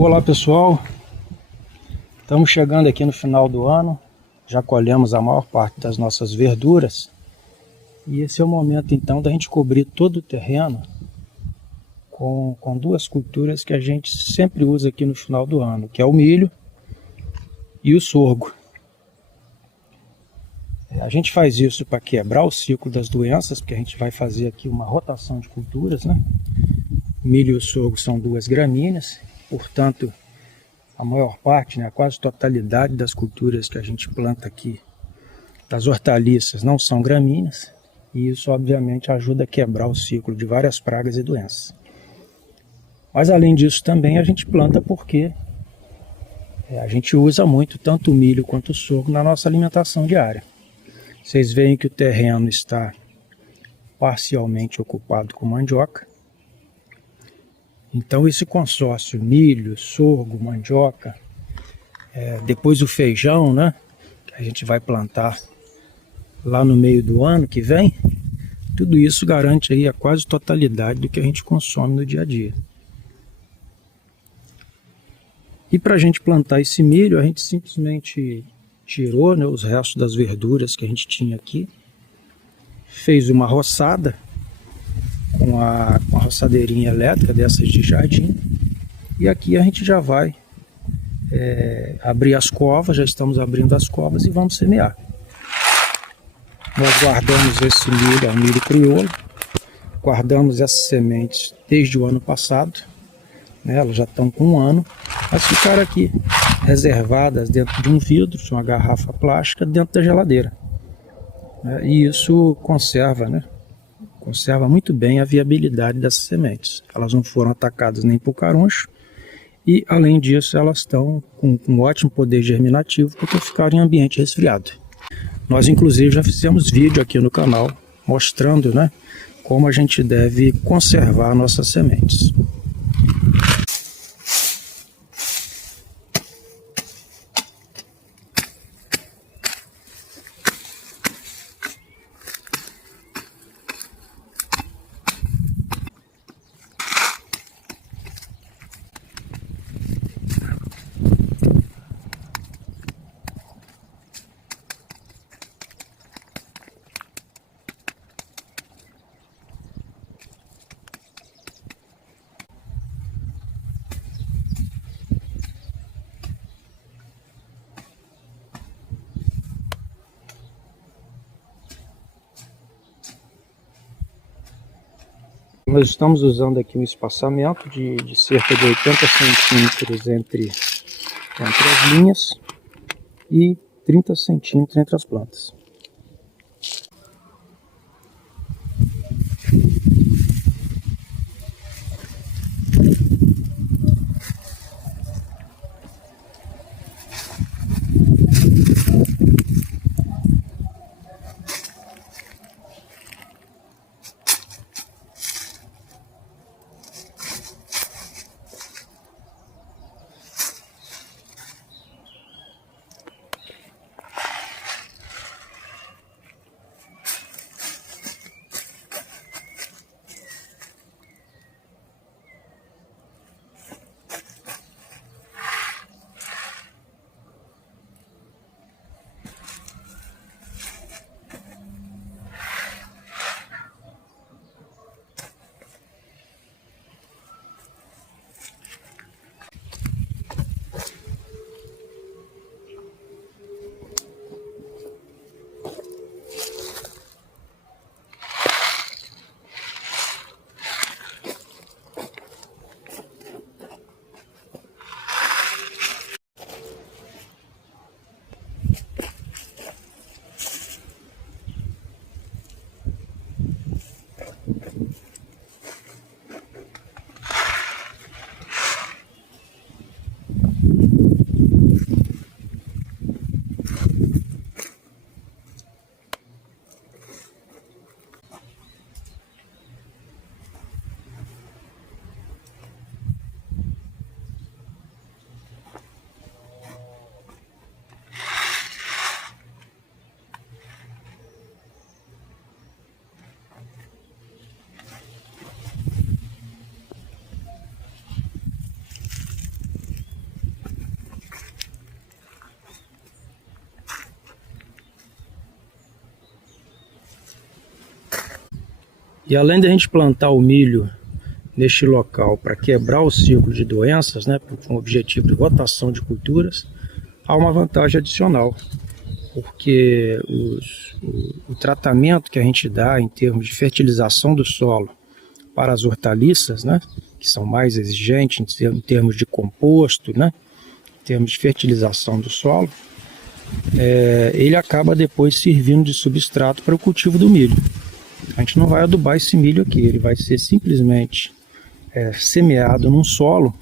Olá pessoal, estamos chegando aqui no final do ano, já colhemos a maior parte das nossas verduras e esse é o momento então da gente cobrir todo o terreno com duas culturas que a gente sempre usa aqui no final do ano, que é o milho e o sorgo. A gente faz isso para quebrar o ciclo das doenças, porque a gente vai fazer aqui uma rotação de culturas, né? O milho e o sorgo são duas gramíneas, portanto a maior parte, né, a quase totalidade das culturas que a gente planta aqui, das hortaliças, não são gramíneas, e isso obviamente ajuda a quebrar o ciclo de várias pragas e doenças. Mas além disso também a gente planta porque a gente usa muito tanto o milho quanto o sorgo na nossa alimentação diária. Vocês veem que o terreno está parcialmente ocupado com mandioca. Então esse consórcio milho, sorgo, mandioca, depois o feijão, né, que a gente vai plantar lá no meio do ano que vem, tudo isso garante aí a quase totalidade do que a gente consome no dia a dia. E para a gente plantar esse milho, a gente simplesmente tirou, né, os restos das verduras que a gente tinha aqui, fez uma roçada com a roçadeirinha elétrica dessas de jardim, e aqui a gente já vai abrir as covas, já estamos abrindo as covas e vamos semear. Nós guardamos esse milho, é um milho crioulo, guardamos essas sementes desde o ano passado, né, elas já estão com um ano, mas ficaram aqui reservadas dentro de um vidro, de uma garrafa plástica, dentro da geladeira. E isso conserva, né? Conserva muito bem a viabilidade dessas sementes. Elas não foram atacadas nem por caruncho e, além disso, elas estão com um ótimo poder germinativo porque ficaram em ambiente resfriado. Nós, inclusive, já fizemos vídeo aqui no canal mostrando, né, como a gente deve conservar nossas sementes. Nós estamos usando aqui um espaçamento de cerca de 80 centímetros entre as linhas e 30 centímetros entre as plantas. E além de a gente plantar o milho neste local para quebrar o ciclo de doenças, né, com o objetivo de rotação de culturas, há uma vantagem adicional, porque o tratamento que a gente dá em termos de fertilização do solo para as hortaliças, né, que são mais exigentes em termos de composto, né, em termos de fertilização do solo, ele acaba depois servindo de substrato para o cultivo do milho. A gente não vai adubar esse milho aqui, ele vai ser simplesmente semeado num solo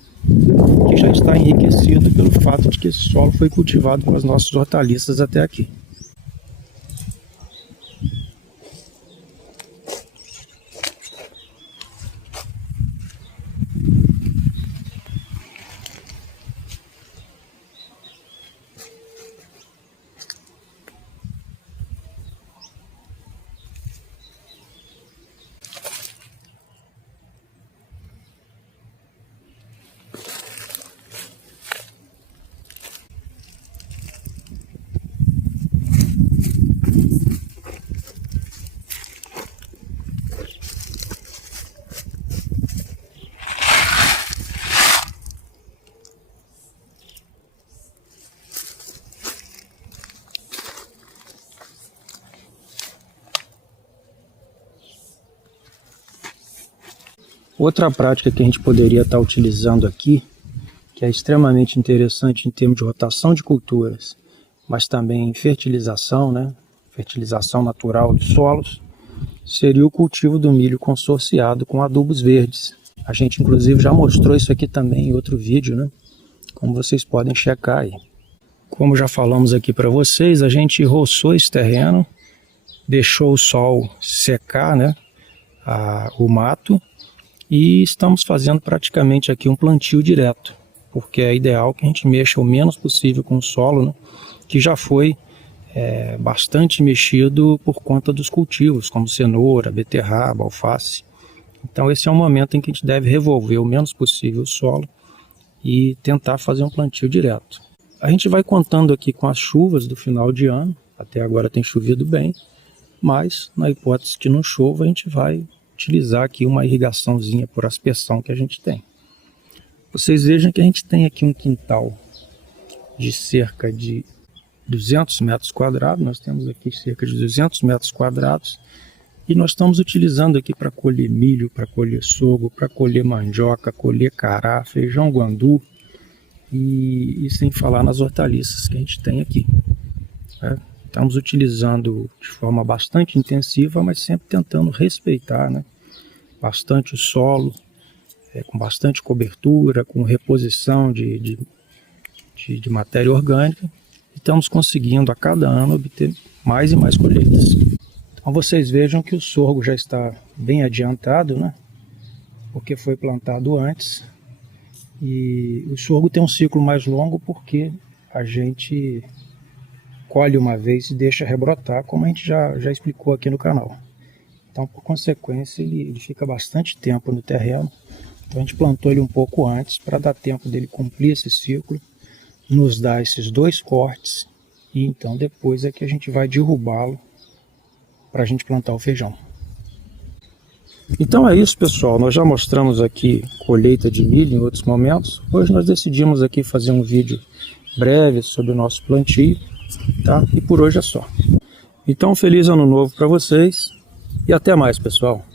que já está enriquecido pelo fato de que esse solo foi cultivado pelas nossas hortaliças até aqui. Outra prática que a gente poderia estar utilizando aqui, que é extremamente interessante em termos de rotação de culturas, mas também em fertilização, né? Fertilização natural dos solos, seria o cultivo do milho consorciado com adubos verdes. A gente inclusive já mostrou isso aqui também em outro vídeo, né? Como vocês podem checar aí. Como já falamos aqui para vocês, a gente roçou esse terreno, deixou o sol secar, né? O mato, e estamos fazendo praticamente aqui um plantio direto, porque é ideal que a gente mexa o menos possível com o solo, né, que já foi bastante mexido por conta dos cultivos, como cenoura, beterraba, alface. Então esse é um momento em que a gente deve revolver o menos possível o solo e tentar fazer um plantio direto. A gente vai contando aqui com as chuvas do final de ano, até agora tem chovido bem, mas na hipótese que não chova a gente vai utilizar aqui uma irrigaçãozinha por aspersão que a gente tem. Vocês vejam que a gente tem aqui um quintal de cerca de 200 metros quadrados, nós temos aqui cerca de 200 metros quadrados e nós estamos utilizando aqui para colher milho, para colher sorgo, para colher mandioca, colher cará, feijão guandu e sem falar nas hortaliças que a gente tem aqui. Estamos utilizando de forma bastante intensiva, mas sempre tentando respeitar, né, bastante o solo, com bastante cobertura, com reposição de matéria orgânica. E estamos conseguindo a cada ano obter mais e mais colheitas. Então vocês vejam que o sorgo já está bem adiantado, né, porque foi plantado antes. E o sorgo tem um ciclo mais longo porque a gente colhe uma vez e deixa rebrotar, como a gente já explicou aqui no canal. Então, por consequência, ele fica bastante tempo no terreno. Então, a gente plantou ele um pouco antes, para dar tempo dele cumprir esse ciclo, nos dar esses 2 cortes, e então depois é que a gente vai derrubá-lo para a gente plantar o feijão. Então é isso, pessoal. Nós já mostramos aqui colheita de milho em outros momentos. Hoje nós decidimos aqui fazer um vídeo breve sobre o nosso plantio. Tá? E por hoje é só. Então, feliz ano novo para vocês e até mais, pessoal.